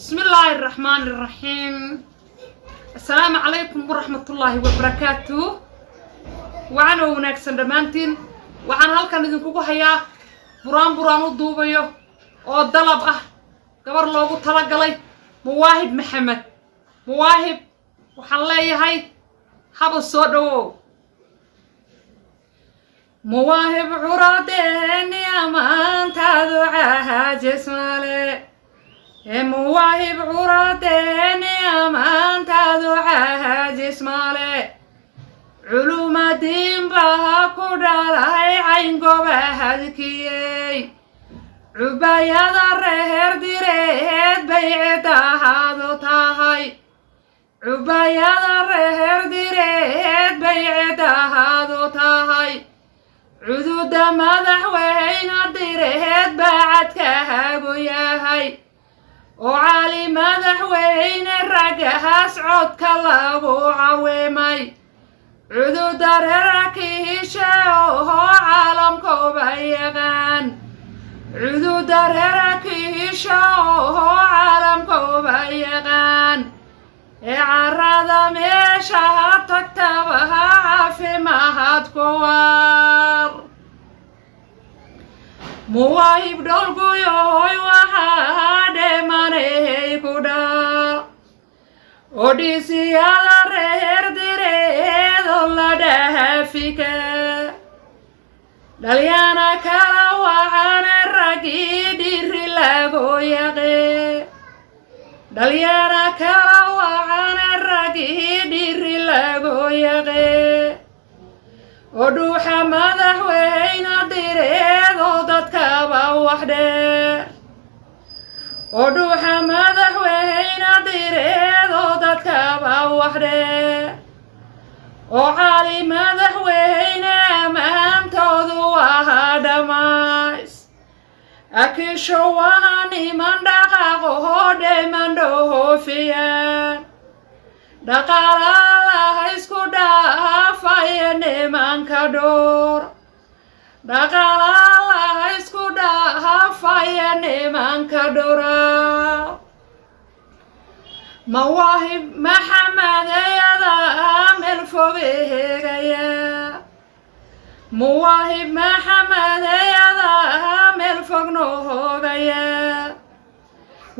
بسم الله الرحمن الرحيم. السلام عليكم ورحمة الله وبركاته. وعنا ونكسن دمانتين وعنا هالكان idinkugu hayaa buraan u duubayo oo dalab ah gabar loogu tala galay Muwaahib Maxamed. Muwaahib waxaan leeyahay haba soo dhawow. Muwaahib curadeeni amaantaadu caajismale. Muwaahib curadeeni amaantaadu caajismale. Culumadin baa ku dhalay cayn gobahadkiyey. Cubayada reer direed bay cidahaadu tahay. Cubayada reer direed bay cidahaadu tahay. Cududa madaxweyne direed bacadkaagu yahay. oo cali madaxweyne ragahaas codka lagu caawimay. cududa reerkiisha oo caalamkooba yaqaan. cududa reerkiisha oo caalamkooba yaqaan. carrada meesha tagtaba caafimaad ku war. Muwaahib dholguyoy waxaa dheemanay ku dhal. Odhiisiyada reer direed oo la dhaafika. Dhalyana kala waxaana ragii dhiri lagu yaqee. Dhalyana kala waxaana ragii dhiri lagu yaqee. Odhuuxa madaxweyne direed oo dadkaba wax dheer. Odhuuxa madaxweyne direed oo dadkaba wax dheer. oo cali madaxweyne amaantoodu waa dhamays. Akisho waa niman dhaqaaqo dheeman dhoofiyaan. dhaqaalaha isku dhaafaya nimanka dhowr. dhaqaalaha isku dhaafaya nimanka dhowra. Muwaahib Maxamed ayada meel fog eegaya. Muwaahib Maxamed ayada meel fog noogaya.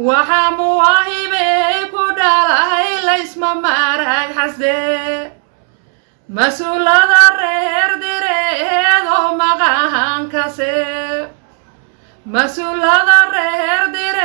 waxaa muwaahibey ku dhalay laysma marag xasde. mas-uulada reer direed oo maqahan kase. mas-uulada reer direed